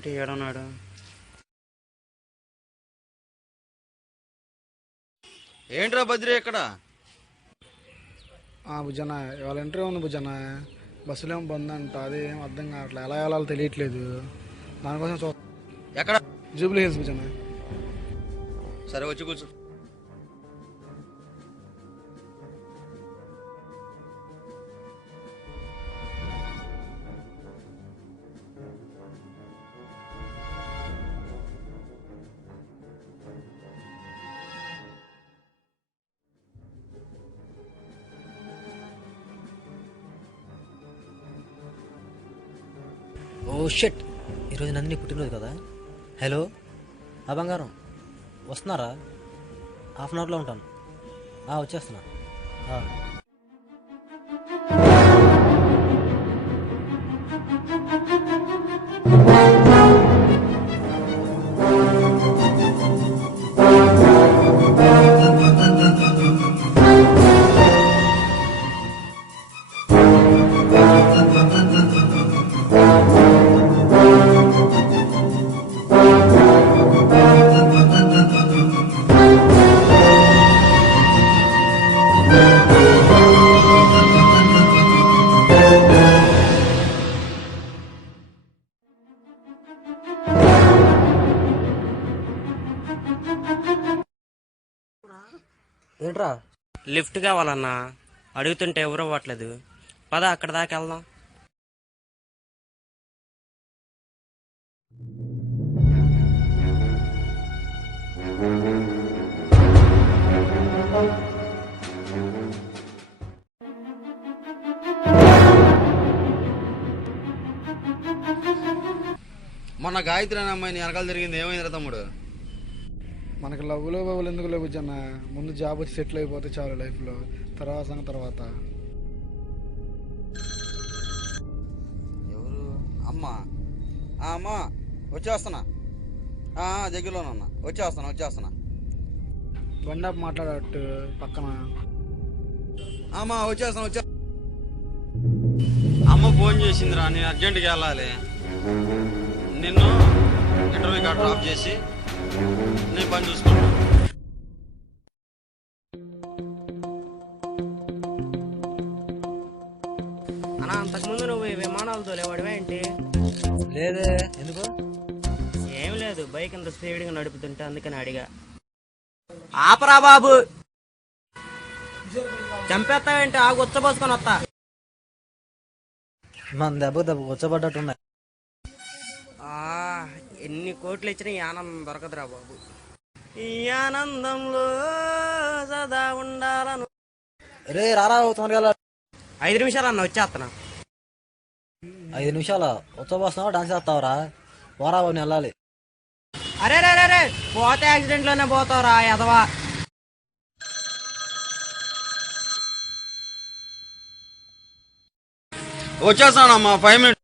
ఏంటి ఏడన్నాడు? ఏంట్రా బద్రి ఎక్కడ? భుజన ఇవాళ ఇంటర్వ్యూ ఉంది భుజన. బస్సులో ఏమో బంద్ అంట, అది ఏం అర్థం కావట్లేదు, ఎలా వెళ్ళాలో తెలియట్లేదు. దానికోసం ఎక్కడ? జూబ్లీ హిల్స్ భుజన. సరే వచ్చి కూర్చో. ఓ షట్, ఈరోజు నందిని పుట్టినరోజు కదా. హలో బంగారం, వస్తున్నారా? హాఫ్ అన్ అవర్లో ఉంటాను. వచ్చేస్తున్నా. ఏంట్రా? లిఫ్ట్ కావాలన్నా, అడుగుతుంటే ఎవరు అవ్వట్లేదు. పద అక్కడ దాకా వెళ్దాం. మొన్న గాయత్రి అనే అమ్మాయిని వెనకాల జరిగింది ఏమైందిరా తమ్ముడు? మనకి లవ్లో బాబులు ఎందుకు లేవు భుజన. ముందు జాబ్ వచ్చి సెటిల్ అయిపోతే చాలు లైఫ్లో, తర్వాత సంగతి తర్వాత. ఎవరు? అమ్మా అమ్మా వచ్చేస్తున్నా, దగ్గరలోనే వచ్చేస్తున్నా. బండాపు మాట్లాడట్టు పక్కన. అమ్మా వచ్చేస్తున్నా. అమ్మ ఫోన్ చేసిందిరా, నేను అర్జెంటుగా వెళ్ళాలి. నిన్ను ఇంటర్వ్యూ కాడ డ్రాప్ చేసి నేను పని చూసుకుంటా. అన్నా, అంతకుముందు నువ్వు ఈ విమానాలు తోలేవాడివే ఏంటి? లేదే, ఎందుకు? ఏం లేదు, బైక్ ఇంత స్పీడ్గా నడుపుతుంటే అందుకని అడిగా. ఆపరా బాబు, చంపేస్తావేంటి? ఆగు, ఉచ్చబోసుకొని వస్తా. మన దెబ్బ వచ్చబడ్డట్టున్నాయి. ఎన్ని కోట్లు ఇచ్చినా ఈ ఆనందం దొరకదురా బాబు. ఈ ఆనందంలో సదా ఉండాలను. రే రారా, 5 నిమిషాలు అన్న, వచ్చేస్తున్నా. 5 నిమిషాలు వచ్చబోస్తున్నావా? డాన్స్ చేస్తావరా? పోరా బాబు, నేను వెళ్ళాలి. అరే రే రే రే, పోతే యాక్సిడెంట్ లోనే పోతావురా ఎదవా. వచ్చేస్తానమ్మా, 5 minutes.